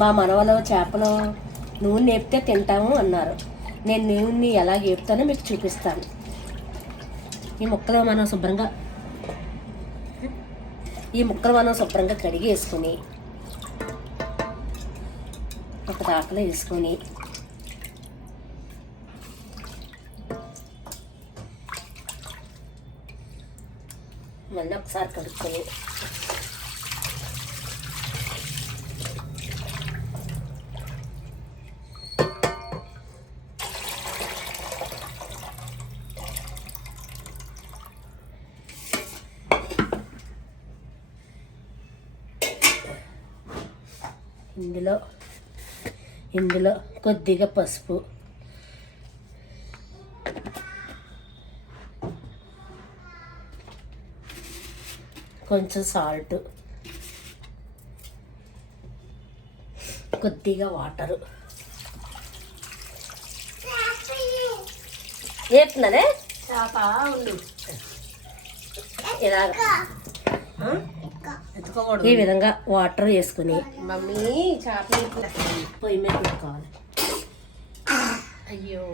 మా మనవలో చేపలు నూనె వేపితే తింటాము అన్నారు. నేను నూనె ఎలా వేపుతానో మీకు చూపిస్తాను. ఈ ముక్కలు మనం శుభ్రంగా కడిగి వేసుకొని ఒక దాకలో వేసుకొని మళ్ళీ ఒకసారి కడుక్కొని ఇందులో కొద్దిగా పసుపు, కొంచెం సాల్ట్, కొద్దిగా వాటరు వేపుతున్నానే చేప ఉండు. ఇలాగ ఈ విధంగా వాటర్ వేసుకుని మమ్మీ చేప పొయ్యి మీద పెట్టుకోవాలి. అయ్యో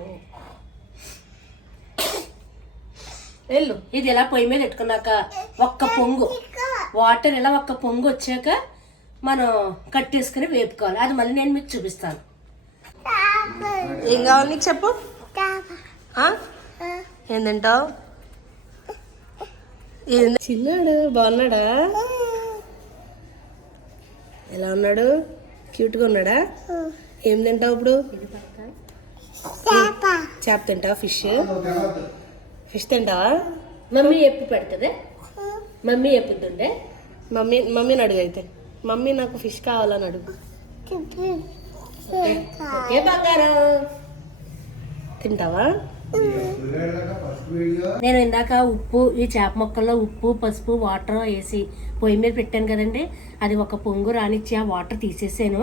వెళ్ళు. ఇది ఇలా పొయ్యి మీద పెట్టుకున్నాక ఒక్క పొంగు వాటర్ ఇలా ఒక్క పొంగు వచ్చాక మనం కట్టేసుకుని వేపుకోవాలి. అది మళ్ళీ నేను మీకు చూపిస్తాను. ఏం కావాలి నీకు చెప్పు. ఏం తింటావు? చిన్నాడు బాగున్నాడా? ఎలా ఉన్నాడు? క్యూట్గా ఉన్నాడా? ఏం తింటావు ఇప్పుడు? చేప తింటావా? ఫిష్ తింటావా? మమ్మీ ఎప్పుడు పెడుతుంది? మమ్మీ ఎప్పుడుండే? మమ్మీని అడుగు అయితే. మమ్మీ నాకు ఫిష్ కావాలని అడుగు. ఏ బంగారం తింటావా? నేను ఇందాక ఈ చేప ముక్కల్లో ఉప్పు, పసుపు, వాటర్ వేసి పొయ్యి మీద పెట్టాను కదండి. అది ఒక పొంగు రానిచ్చి ఆ వాటర్ తీసేసాను.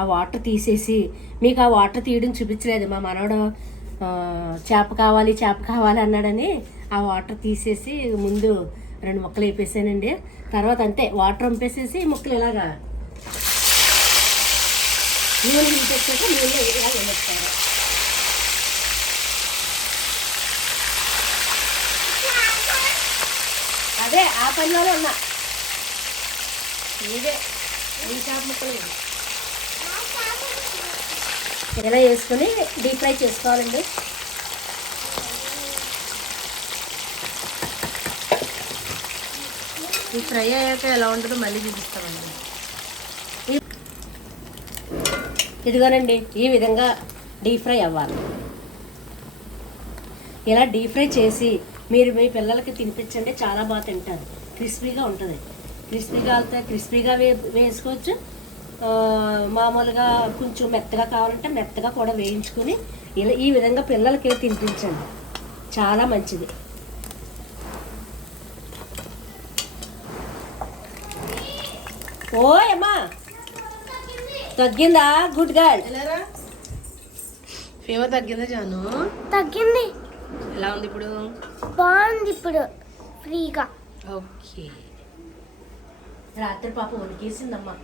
ఆ వాటర్ తీసేసి మీకు ఆ వాటర్ తీయడం చూపించలేదు. మా మనవడు చేప కావాలి అన్నాడని ఆ వాటర్ తీసేసి ముందు 2 ముక్కలు వేపేసానండి. తర్వాత అంతే వాటర్ వంపేసేసి ముక్కలు ఇలాగా నూనె తీసేసాక నూనె ఇలా వేస్తారు. అదే ఆ పనిలోనే ఉన్నా. ఇదే ఈ చేప ముక్కలు ఇలా వేసుకొని డీప్ ఫ్రై చేసుకోవాలండి. ఈ ఫ్రై అయ్యాక ఎలా ఉంటుందో మళ్ళీ చూపిస్తామండి. ఇదిగోనండి ఈ విధంగా డీప్ ఫ్రై అవ్వాలి. ఇలా డీప్ ఫ్రై చేసి మీరు మీ పిల్లలకి తినిపించండి, చాలా బాగా తింటారు. క్రిస్పీగా ఉంటుంది. క్రిస్పీగా వేసుకోవచ్చు. మామూలుగా కొంచెం మెత్తగా కావాలంటే మెత్తగా కూడా వేయించుకొని ఇలా ఈ విధంగా పిల్లలకి తినిపించండి, చాలా మంచిది. ఓ అమ్మా తగ్గిందా? Good girl. ఫీవర్ తగ్గిందా జాను? తగ్గింది. ఎలా ఉంది ఇప్పుడు? బాగుంది ఇప్పుడు ఫ్రీగా. ఓకే. రాత్రి పాప వణికేసిందమ్మా.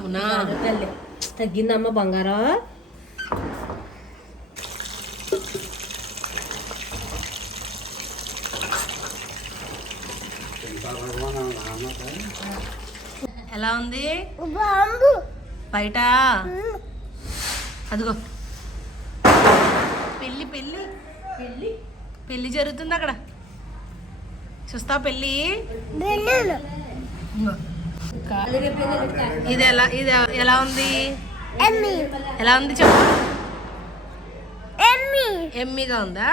అవునా? తగ్గిందమ్మా బంగారం. ఎలా ఉంది బాంబు బయట? అదిగో పెళ్ళి పెళ్ళి పెళ్ళి పెళ్ళి జరుగుతుంది అక్కడ. చూస్తావు పెళ్ళి? ఇది ఎలా ఉంది? ఎలా ఉంది చెప్పు. ఎమ్మీగా ఉందా?